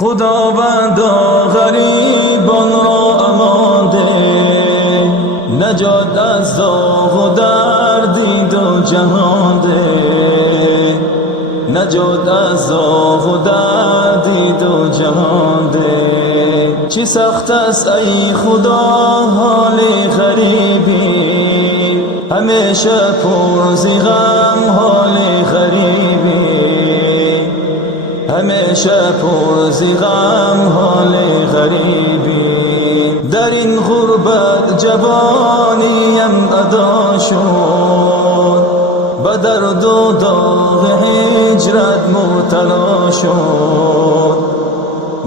خداوندا غریبان را امان ده، نجات از داغ و دردی دو جهان ده، نجات از داغ و دردی دو جهان ده. چی سخت است ای خدا حال غریبی، همیشه پر ز غم حال غریبی، همیشه پر ز غم حال غریبی. در این غربت جوانیم ادا شد، به درد و داغ هجرت مبتلا شد،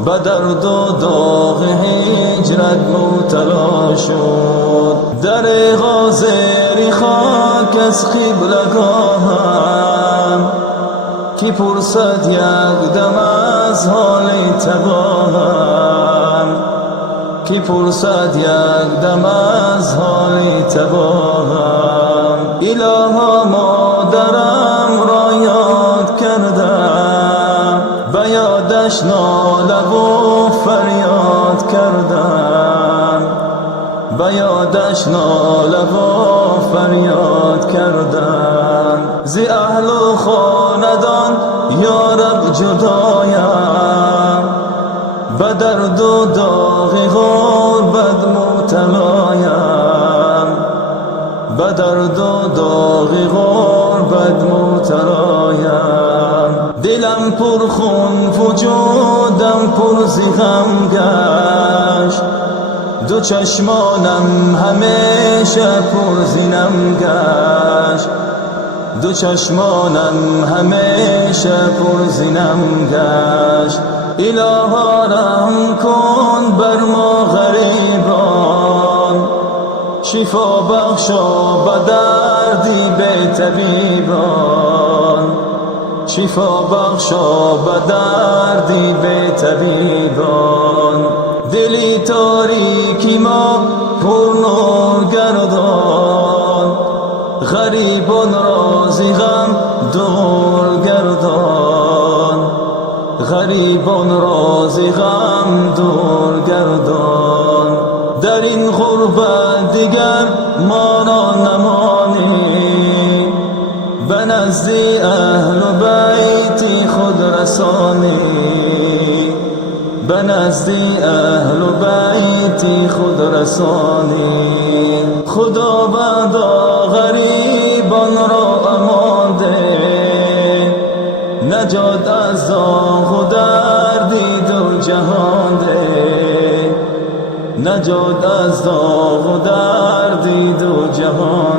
به درد و داغ هجرت مبتلا شد. در غازر خاک از قبلگاهم، کی پرسد یک دم از حال تباهم، کی پرسد یک دم از حال تباهم. الها مادرم را یاد کردم، به یادش ناله و فریاد کردم، به یادش ناله و فریاد کردم. ز اهل و خاندان یا رب جدایم، به درد و داغ غربت مبتلایم، به درد و داغ غربت مبتلایم. دلم پر خون وجودم پر ز غم گشت، دو چشمانم همیشه پر ز نم گشت، دو چشمانم همیشه پر ز نم گشت. الها رحم کن بر ما غریبان، شفا بخشا به دردی بی طبیبان، شفا بخشا به دردی بی طبیبان. دلی تاریکی ما پر نور گردان، غریبان را ز غم دور گردان، غریبان را ز غم دور گردان. در این غربت دیگر ما را نمانی، به نزد اهل بیت خود رسانی، به نزد اهل بیت خود رسانی. خداوندا غریبان را امان ده، نجات از داغ و دردی دو جهان ده، نجات از داغ و دردی دو جهان